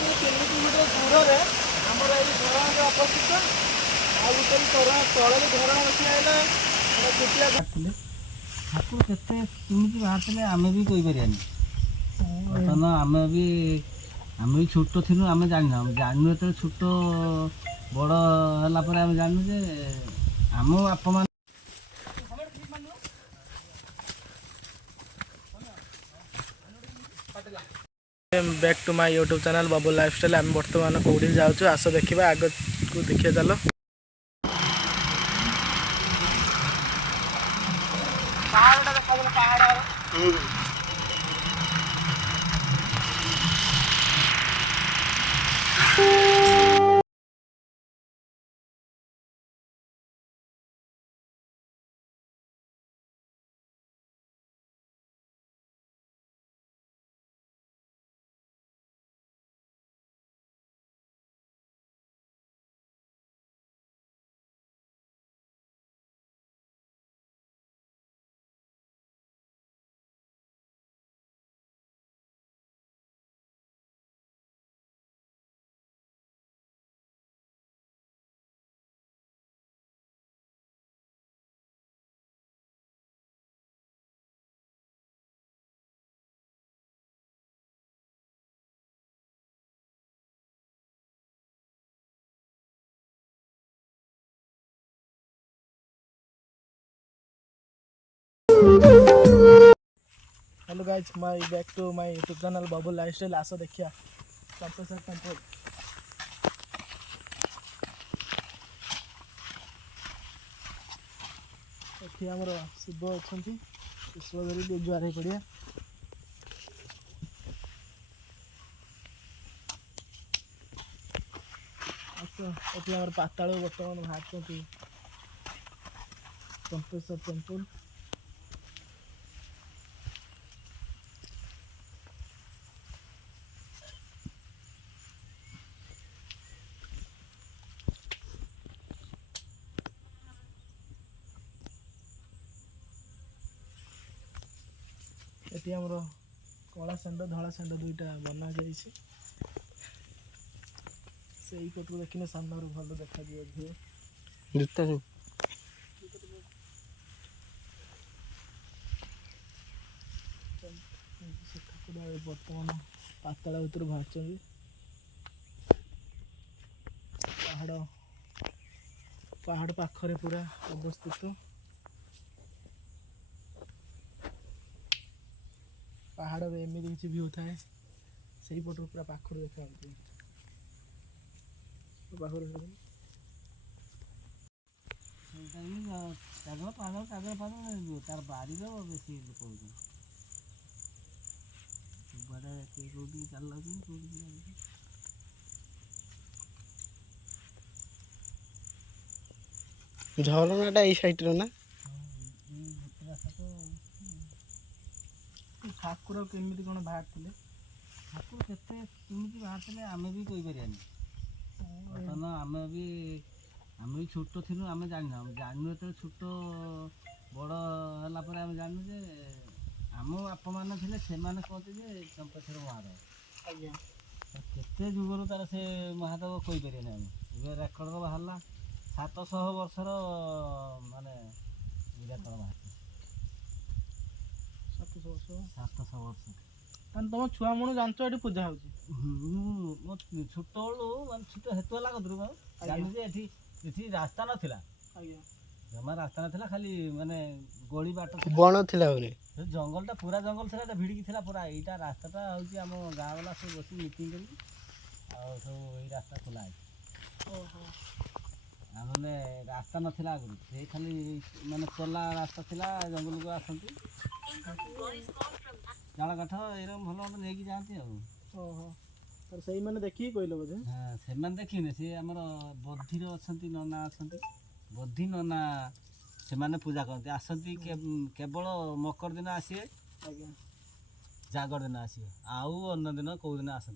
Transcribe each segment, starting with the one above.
Kilometre दूर में आमर ये झरणा अवस्थित आ गोटे झरणा तले झरणा बसी आइला छुटिया ठाकुर केते केମିତି ବାହାରିଥିଲେ ଆମେ ବି କହିପାରିବାନି। ବର୍ତ୍ତମାନ ଆମେ ବି ଛୋଟ ଥିଲୁ, ଆମେ ଜାଣିନୁ। ଆମେ ଜାଣିନୁ ଯେତେବେଳେ ଛୋଟ ବଡ଼ ହେଲା ପରେ ଆମେ ଜାଣିନୁ ଯେ ଆମ ବାପା ମାନେ back to my YouTube channel Babul lifestyle. आम बर्तमान कौटी जाऊँ आस देखा आग को देखिए चलो। Hello guys, my back to my YouTube channel Babul lifestyle. आस देखिया तंपेश्वर टेम्पल। एठी हमर शिव अछंती, शिव धरी जुआर हे पड़िया। अच्छा, एठी हमर पाताळ वर्तमान बाहरचंती तंपेश्वर टेम्पल। एटी हमरो कला षेंड धला षेंड दुईटा बना जाइए। से पटू देखने सामने भल देखा दियो जूता बर्तमान पाताल भर बाहर पहाड़ पहाड़ पाखरे पूरा अवस्थित। पहाड़ में एमती किसी व्यू थाए से पटू पूरा पाखर देखा तार बारी बेस लोग झरनाटा ये साइड ना ठाकुर केମିତି कौन बाहर थे। ठाकुर केते केମିତି ବାହାରିଥିଲେ ଆମେ ବି କହିପାରିବାନି। ବର୍ତ୍ତମାନ ଆମେ ବି ଛୋଟ ଥିଲୁ, ଆମେ ଜାଣିନୁ। ଆମେ ଜାଣିନୁ ଯେତେବେଳେ ଛୋଟ ବଡ଼ ହେଲା ପରେ ଆମେ ଜାଣିନୁ ଯେ ଆମ ବାପା ମାନେ ଥିଲେ ସେମାନେ କହନ୍ତି ଯେ ଚମ୍ପେଶ୍ୱର ମହାଦେବ। ଆଜ୍ଞା, କେତେ ଯୁଗରୁ ତାର ସେ ମହାଦେବ କହିପାରିବେନି। ଆମେ ଏବେ ରେକର୍ଡ ବାହାରିଲା 700 ବର୍ଷର ମାନେ ରେକର୍ଡ ବାହାରିଛି। 700 ବର୍ଷ तुम छुआ मन जान ये पूजा हो छोट मान छोट हेतु है कदरू जानी ये रास्ता नाला जमा रास्ता ना खाली माने गली बाट बण थिला जंगल टा पूरा जंगल था भिड़की था पूरा यहीटा रास्ताटा हूँ आम गाँ वाला सब बस मीटिंग कर सब रास्ता खोला है मैंने रास्ता नाला आगु से खाली माने चला रास्ता थिला जंगल को आसती जाल काठ ये भल मत नहीं जाती से मैंने देखिए कहल बोधे हाँ से देखने सी आम बधीर अच्छा नना अच्छा बधी नना से माने पूजा करते आसती केवल मकर दिन आसिए जागर दिन आसिए आउ अन्न दिन कौ दिन आसती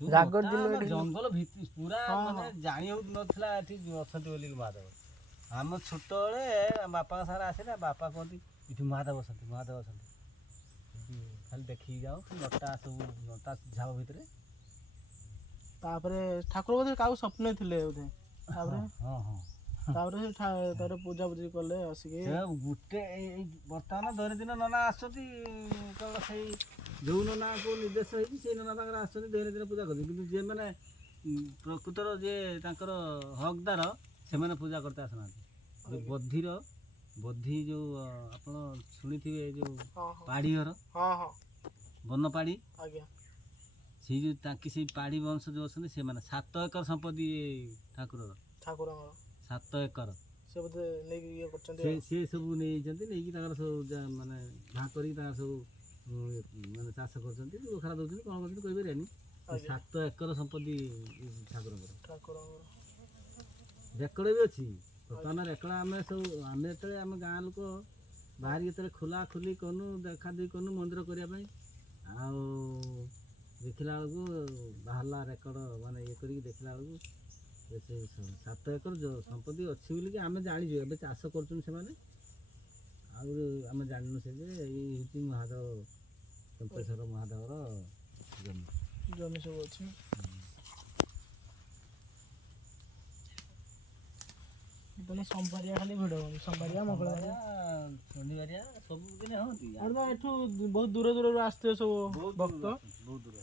जंगल भितर पूरा माने जानी हो नथिला एठी अछंती बोली महादेव आम छोट बेले बापा सारा आसे ना बापा कहती इठी महादेव अछंती खाली देखी जाओ नटा सब नटा झाव भितर ତାପରେ ଠାକୁର ବୋଧେ କାହାକୁ ସ୍ୱପ୍ନ ଥିଲେ ବୋଧେ ତାପରେ ହଁ ହଁ ତାପରେ ସେ ତାପରେ ପୂଜାପୂଜି କଲେ ଆସିକି ଗୋଟେ ଏଇ ବର୍ତ୍ତମାନ ଦୈନନ୍ଦିନ ନନା ଆସୁଛନ୍ତି କେବଳ ସେଇ ଯେଉଁ ନନାକୁ ନିର୍ଦ୍ଦେଶ ହେଇଛି ସେଇ ନନା ତାଙ୍କର ଆସୁଛନ୍ତି ଦୈନନ୍ଦିନ ପୂଜା କରୁଛନ୍ତି କିନ୍ତୁ ଯେଉଁମାନେ ପ୍ରକୃତର ଯିଏ ତାଙ୍କର ହକଦାର ସେମାନେ ପୂଜା କରତେ ଆସୁନାହାନ୍ତି ଯେଉଁ ବଦ୍ଧି ଯେଉଁ ଆପଣ ଶୁଣିଥିବେ ଯେଉଁ ପାଢ଼ୀ ଘର ବନପାଢ଼ୀ ଆଜ୍ଞା ସେଇ ଯେଉଁ ତାଙ୍କେ ସେଇ ପାଢ଼ୀ ବଂଶ ଯେଉଁ ଅଛନ୍ତି ସେମାନେ 7 ଏକର ସମ୍ପତ୍ତି ଠାକୁରଙ୍କର 7 ଏକର ସେ ବୋଧେ ନେଇକି ଇଏ କରୁଛନ୍ତି ସେ ସବୁ ନେଇଯାଇଛନ୍ତି ନେଇକି ତାଙ୍କର ସବୁ ମାନେ ଯାହା କରିକି ତାଙ୍କର ସବୁ ମାନେ ଚାଷ କରୁଛନ୍ତି ଖାରା ଦେଉଛନ୍ତି କ'ଣ କରୁଛନ୍ତି କହିପାରିବାନି 7 ଏକର ସମ୍ପତ୍ତି ଠାକୁରଙ୍କର ରେକର୍ଡ଼ ବି ଅଛି ବର୍ତ୍ତମାନ ରେକର୍ଡ଼ ଆମେ ଯେତେବେଳେ ଆମେ ଗାଁ ଲୋକ ବାହାରି ଯେତେବେଳେ ଖୋଲାଖୋଲି କନୁ ଦେଖାଦେଖି କନୁ ମନ୍ଦିର କରିବା ପାଇଁ ଆଉ ଦେଖିଲା ବେଳକୁ ବାହାରିଲା ରେକର୍ଡ଼ ମାନେ ଇଏ କରିକି ଦେଖିଲା ବେଳକୁ ସେ 7 ଏକର ସମ୍ପତ୍ତି ଅଛି ବୋଲିକି ଆମେ ଜାଣିଛୁ ଏବେ ଚାଷ କରୁଛନ୍ତି ସେମାନେ ଆଉ ଆମେ ଜାଣିନୁ ସେ ଯେ ଏଇ ହେଉଛି ମହାଦେବ କମ୍ପେଶ୍ୱର ମହାଦେବର ଜମି ସବୁ ଅଛି ସୋମବାରିଆ ଖାଲି ଭିଡ଼ ହୁଅନ୍ତି ସୋମବାରିଆ ମଙ୍ଗଳବାରିଆ ଶନିବାରିଆ ସବୁ ଦିନ ହୁଅନ୍ତି ଏଠୁ ବହୁତ ଦୂରରୁ ଆସିଥିବେ ସବୁ ଭକ୍ତ ବହୁତ ଦୂର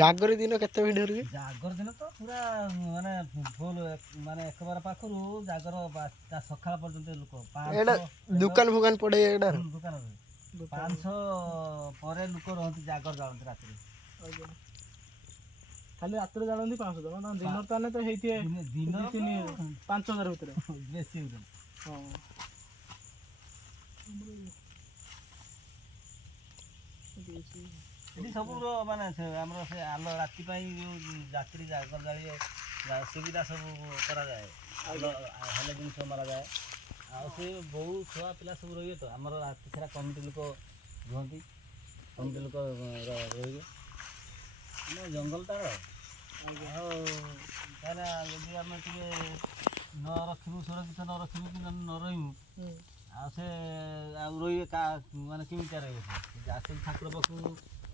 ଜାଗର ଦିନ କେତେ ଭିଡ଼ ରୁହେ? ଜାଗର ଦିନ ତ ପୁରା ମାନେ ଫୁଲ ମାନେ ଏକବାର ପାଖରୁ ଜାଗର ସକାଳ ପର୍ଯ୍ୟନ୍ତ ଲୋକ ଦୋକାନ ଫୋକାନ ପଡ଼େ ଏଇଟା ଦୋକାନରେ 500 ପରେ ଲୋକ ରହନ୍ତି ଜାଗର ଜାଳନ୍ତି ରାତିରେ ଖାଲି ରାତିରେ ଜାଳନ୍ତି 500 ଜଣ ଦିନର ତାହେଲେ ତ ହେଇଥିବେ ଦିନ 5,000 ଭିତରେ ବେଶୀ ହଁ ଏଠି ସବୁ ମାନେ ଆମର ସେ ଆଲ ରାତି ପାଇଁ ଯେଉଁ ରାତିରେ ଜାଗର ଜାଳିବେ ସୁବିଧା ସବୁ କରାଯାଏ ହେଲେ ଜିନିଷ ମରାଯାଏ ଆଉ ସେ ବହୁ ଛୁଆ ପିଲା ସବୁ ରହିବେ ତ ଆମର ରାତି ସାରା କମିଟି ଲୋକ ରୁହନ୍ତି କମିଟି ଲୋକ ରହିବେ ମାନେ ଜଙ୍ଗଲଟାର ଆଉ ତାହେଲେ ଯଦି ଆମେ ଟିକେ ନ ରଖିବୁ ସୁରକ୍ଷିତ ନ ରଖିବୁ କି ନ ରହିବୁ ଆଉ ସେ ଆଉ ରହିବେ ମାନେ କେମିତିଆ ରହିବେ ସେ ଠାକୁର ପାଖକୁ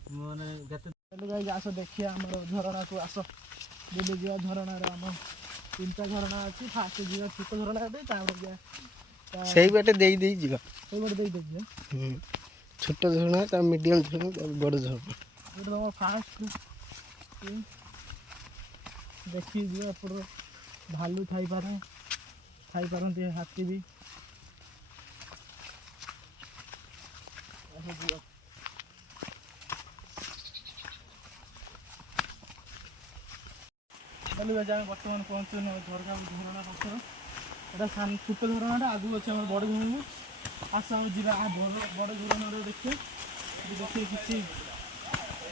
ମାନେ ଯେତେ ଆସ ଦେଖିବା ଆମର ଝରଣାକୁ ଆସ ବୁଲି ଯିବା ଝରଣାରେ ଆମ 3ଟା ଝରଣା ଅଛି ଫାଷ୍ଟ ଯିବା ଛୋଟ ଝରଣା ତାପରେ ଯିବା ସେଇ ବାଟେ ଦେଇ ଯିବା ସେଇ ବାଟେ ଦେଇ ଯିବା ଛୋଟ ଝରଣା ତା ମିଡ଼ିୟମ୍ ଝରଣା ତା ବଡ଼ ଝରଣା ଏଇଟା ତମ ଫାଷ୍ଟ ଦେଖିକି ଯିବା ଏପଟରେ ଭାଲୁ ଥାଇପାରନ୍ତି ହାତୀ ବି ଯିବା ଆମେ ବର୍ତ୍ତମାନ ପହଞ୍ଚୁଛୁ ଝରଣା ପଥର ଏଇଟା ଛୋଟ ଝରଣାଟା ଆଗକୁ ଅଛି ଆମର ବଡ଼ ଝରଣା ଆସ ଆମେ ଯିବା ବଡ଼ ଝରଣାରେ ଦେଖିବା ଦେଖିକି କିଛି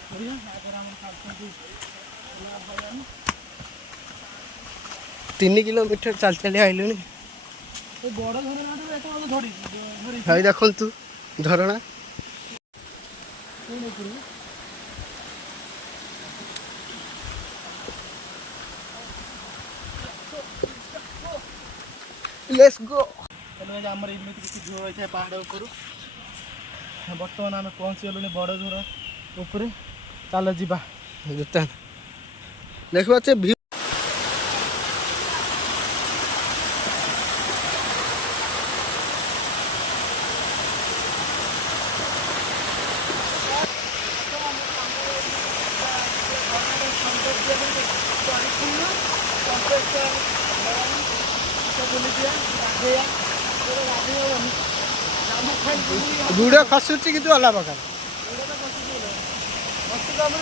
କରିବା ତାପରେ ଆମର ଖାଉଛନ୍ତି 3 କିଲୋମିଟର ଚାଲି ଆଇଲୁଣି ବଡ଼ ଝରଣାଟା ଏତେ ଧରି ଭାଇ ଦେଖନ୍ତୁ ଝରଣା ଲେଟ୍ସ ଗୋ ଆମର ଏମିତି କିଛି ଝିଅ ହୋଇଥାଏ ପାହାଡ଼ ଉପରୁ ବର୍ତ୍ତମାନ ଆମେ ପହଞ୍ଚିଗଲୁଣି ବଡ଼ ଝର ଉପରେ ଚାଲ ଯିବା ଦେଖିବା ସେ ଭିଉ ଗୁଡ଼ ଖସୁଛି କିନ୍ତୁ ଅଲଗା ପ୍ରକାର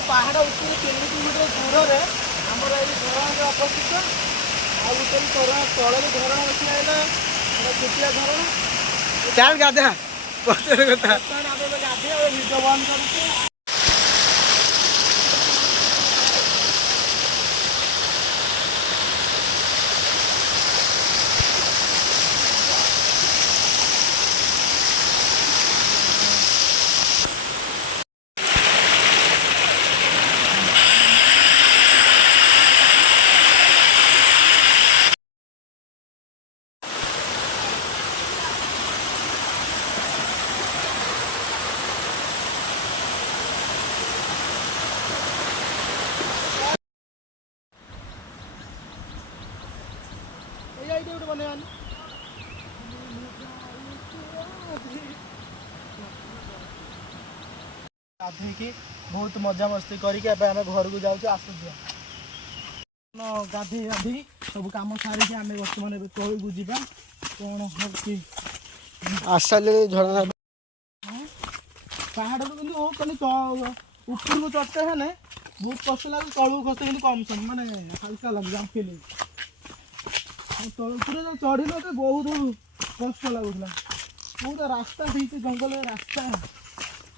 ପାହାଡ଼ ଉପରୁ 3 କିଲୋମିଟର ଦୂରରେ ଆମର ଏଇ ଝରଣାରେ ଅବସ୍ଥିତ ଆଉ ଗୋଟେ ତଳରେ ଝରଣା ଅଛି ଆସିଲା ଛୋଟିଆ ଝରଣା ଚାଲ ଗାଧା ପଛରେ କଥା ଗାଧେଇ ଭିଡ଼ିଓ ବନ୍ଦ କରୁଛୁ ଆଇଡିଆ ଗୋଟେ ବନେଇବାନି। ଗାଧେଇକି ବହୁତ ମଜାମସ୍ତି କରିକି ଏବେ ଆମେ ଘରକୁ ଯାଉଛୁ। ଆସୁଛୁ ଗାଧେଇ ସବୁ କାମ ସାରିକି ଆମେ ବର୍ତ୍ତମାନ ଏବେ ତଳକୁ ଯିବା। କ'ଣ ହେଉଛି ଆସିସାରିଲେଣି ଝରଣା ପାହାଡ଼ରୁ କିନ୍ତୁ ଖାଲି ଉପରକୁ ଚଢ଼ତେ ହେଲେ ବହୁତ କଷ୍ଟ ଲାଗୁଛି, ତଳକୁ ଖସେ କିନ୍ତୁ କମ୍ ସମୟ ମାନେ ହାଲକା ଲାଗୁଛି। ଆମ ଫିଲିଂ ଉପରେ ଯେଉଁ ଚଢ଼ିଲେ ତ ବହୁତ କଷ୍ଟ ଲାଗୁଥିଲା। ବହୁତ ରାସ୍ତା ହେଇଛି, ଜଙ୍ଗଲ ରାସ୍ତା।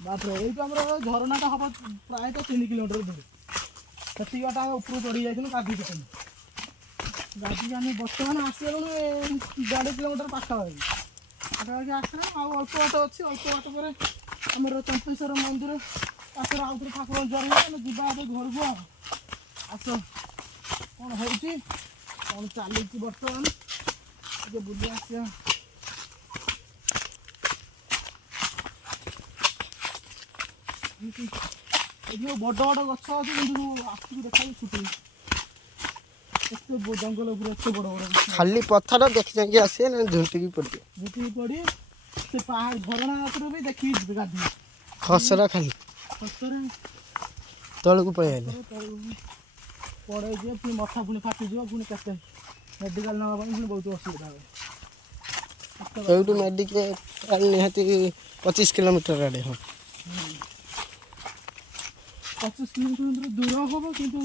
ବାପରେ ଏଇଠୁ ଆମର ଝରଣାଟା ହେବ ପ୍ରାୟତଃ 3 କିଲୋମିଟର ଦୂର। ସେତିକି ବାଟ ଆମେ ଉପରକୁ ଚଢ଼ି ଯାଇଥିଲୁ ଗାଧୋଇ ଗାଧିକି ଆମେ ବର୍ତ୍ତମାନ ଆସିଗଲୁଣି 1.5 କିଲୋମିଟର ପାଖାପାଖି ଆସିଲାଣି। ଆଉ ଅଳ୍ପ ବାଟ ଅଛି। ଅଳ୍ପ ବାଟ ପରେ ଆମର ଚମ୍ପେଶ୍ୱର ମନ୍ଦିର ପାଖରେ ଆଉ ଥରେ ଠାକୁର ଜୁହାର ହେଲେ ଆମେ ଯିବା ଏବେ ଘରକୁ। ଆଉ ଆସ କ'ଣ ହେଉଛି କ'ଣ ଚାଲିଛି ବର୍ତ୍ତମାନ ଟିକେ ବୁଲି ଆସିବା। ଏଠି ବଡ଼ ବଡ଼ ଗଛ ଅଛି କିନ୍ତୁ ଆଖିକୁ ଦେଖାଯାଉଛି ଛୋଟ। ଏତେ ଜଙ୍ଗଲ ଉପରେ ଏତେ ବଡ଼ ବଡ଼ ଗଛ, ଖାଲି ପଥର ଦେଖି ଯାଇକି ଆସିବେ ନା ଝୁଣ୍ଟିକି ପଡ଼ିବେ। ଝୁଣ୍ଟିକି ପଡ଼ି ସେ ପାହାଡ଼ ଝରଣା ହାତରୁ ବି ଦେଖିକି ଯିବେ ଗାଧୋଇ। ଖସରା ଖାଲି ସତରେ ତଳକୁ ପଳେଇ ଆଇଲେ। ପଡ଼େଇଯିବ ପୁଣି ମଥା ପୁଣି ଫାଟିଯିବ, ପୁଣି କେତେ ମେଡ଼ିକାଲ ନେବା ପାଇଁ ପୁଣି ବହୁତ ଅସୁବିଧା ହେବ। ଏଇଠୁ ମେଡ଼ିକାଲ ନିହାତି 25 କିଲୋମିଟର ଆଡ଼େ ହଁ। 25 କିଲୋମିଟର ଦୂର ହେବ କିନ୍ତୁ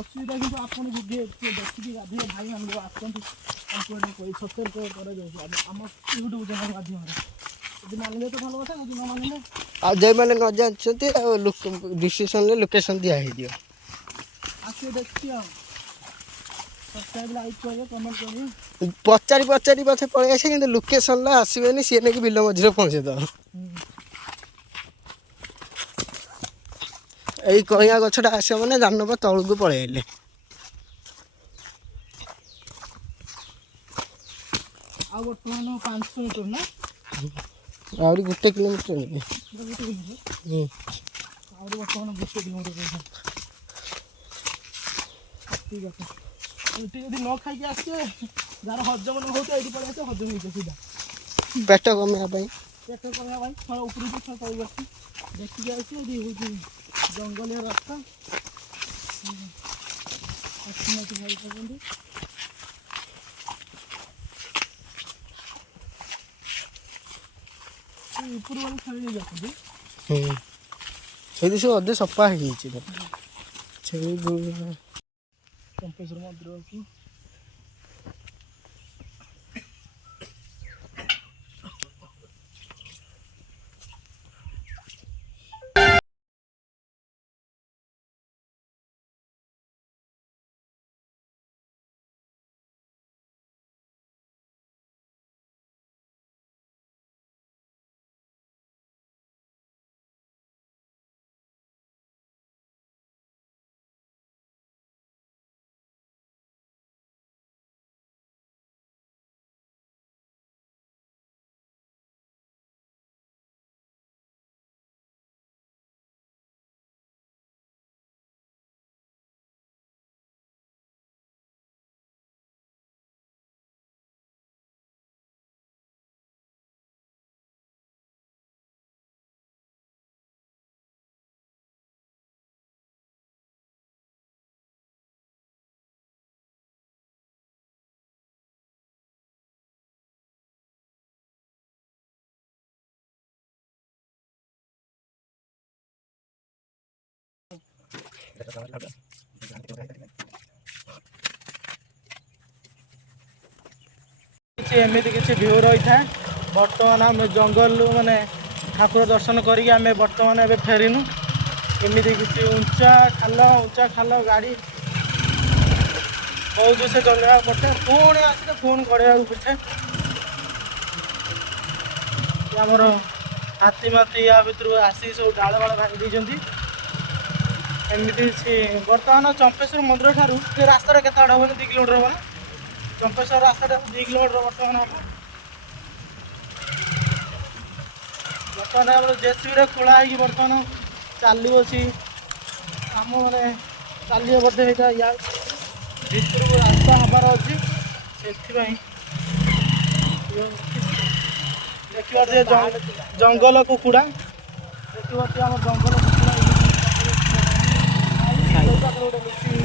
ଅସୁବିଧା। କିନ୍ତୁ ଆପଣ ଯଦି ଦେଖିକି ଗାଧୋଇବା ଭାଇମାନଙ୍କୁ ଆସନ୍ତୁ, ତାଙ୍କୁ ଏଠି କହି ସତର୍କ କରାଯାଉଛି ଆମ ୟୁଟ୍ୟୁବ୍ ଚ୍ୟାନେଲ୍ ମାଧ୍ୟମରେ। ଯଦି ମାନିଲେ ତ ଭଲ କଥା, ଯଦି ନ ମାନିଲେ ଆଉ ଯେଉଁମାନେ ନ ଜାଣିଛନ୍ତି ଆଉ ଡିସିସନରେ ଲୋକେସନ୍ ଦିଆ ହେଇଯିବ। ଆସିବେ ଦେଖିକି ଆଉ ସବସ୍କ୍ରାଇବ୍ ଲାଇକ୍ କରିବେ, କମେଣ୍ଟ କରିବେ। ପଚାରି ପଛେ ପଳେଇ ଆସିବେ କିନ୍ତୁ ଲୋକେସନ୍ରେ ଆସିବେନି, ସିଏ ନେଇକି ବିଲ ମଝିରେ ପହଞ୍ଚେଇଦେବ। ଏଇ କଇଁଆ ଗଛଟା ଆସିବ ମାନେ ଜାଣିନବ ତଳକୁ ପଳେଇ ଆଇଲେ। ଆଉ ବର୍ତ୍ତମାନ 500 ମିଟର ନା ଆହୁରି 1 କିଲୋମିଟର ନେବେ। 1 କିଲୋମିଟର ଆହୁରି ବର୍ତ୍ତମାନ 1 କିଲୋମିଟର ଠିକ୍ ଅଛି। ଏଠି ଯଦି ନ ଖାଇକି ଆସିବେ, ଯାହାର ହଜମ ନ ହେଉଥିବ ଏଇଠି ପଳେଇ ଆସିବ, ହଜମ ହେଇଯିବ ସିଧା। ପେଟ କମେଇବା ପାଇଁ ପେଟ କମେଇବା ପାଇଁ ଥରେ ଉପରକୁ ଥରେ ତଳକୁ ଆସି ଦେଖିକି ଆସିବ। ଏଠି ହେଉଛି ଜଙ୍ଗଲିଆ ରାସ୍ତା, ଆସିନାହାନ୍ତି ଭଲ ପାଉଛନ୍ତି। ଉପରୁ ଗଲେ ଖେଳି ନେଇଯାଉଛନ୍ତି। ଏଇଠି ସବୁ ଅଧେ ସଫା ହେଇଯାଇଛି। ଚମ୍ପେଶ୍ୱର ମନ୍ଦିର ଅଛି। ଏମିତି କିଛି ଭିଉ ରହିଥାଏ। ବର୍ତ୍ତମାନ ଆମେ ଜଙ୍ଗଲରୁ ମାନେ ଠାକୁର ଦର୍ଶନ କରିକି ଆମେ ବର୍ତ୍ତମାନ ଏବେ ଫେରିନୁ। ଏମିତି କିଛି ଉଞ୍ଚା ଖାଲ ଗାଡ଼ି ବହୁତ ସେ ଚଲେଇବାକୁ ପଡ଼ିଥାଏ, ପୁଣି ଆସିଲେ ପୁଣି ଗଡ଼ିବାକୁ ପଡ଼ିଥାଏ। ଆମର ହାତୀ ମାତି ୟା ଭିତରୁ ଆସିକି ସବୁ ଡାଳ ଭାଙ୍ଗି ଦେଇଛନ୍ତି। ଏମିତି କିଛି ବର୍ତ୍ତମାନ ଚମ୍ପେଶ୍ୱର ମନ୍ଦିର ଠାରୁ ସେ ରାସ୍ତାଟା କେତେ ବାଟ ହବନି? 2 କିଲୋମିଟର ହବ ନା? ଚମ୍ପେଶ୍ୱର ରାସ୍ତାଟା 2 କିଲୋମିଟର ବର୍ତ୍ତମାନ ହବ। ବର୍ତ୍ତମାନ ଆମର ଜେସିବିରେ ଖୋଳା ହେଇକି ବର୍ତ୍ତମାନ ଚାଲିଅଛି କାମ, ମାନେ ଚାଲିବ ବୋଧେ। ଏଇଟା ୟା ଭିତରକୁ ରାସ୍ତା ହେବାର ଅଛି, ସେଥିପାଇଁ ଦେଖିପାରୁଥିବେ ଜଙ୍ଗଲ କୁକୁଡ଼ା ଦେଖିପାରୁଥିବେ ଆମ ଜଙ୍ଗଲ କୁକୁଡ଼ା ଏଇ ପାଖରେ ଗୋଟେ ଲୁଚି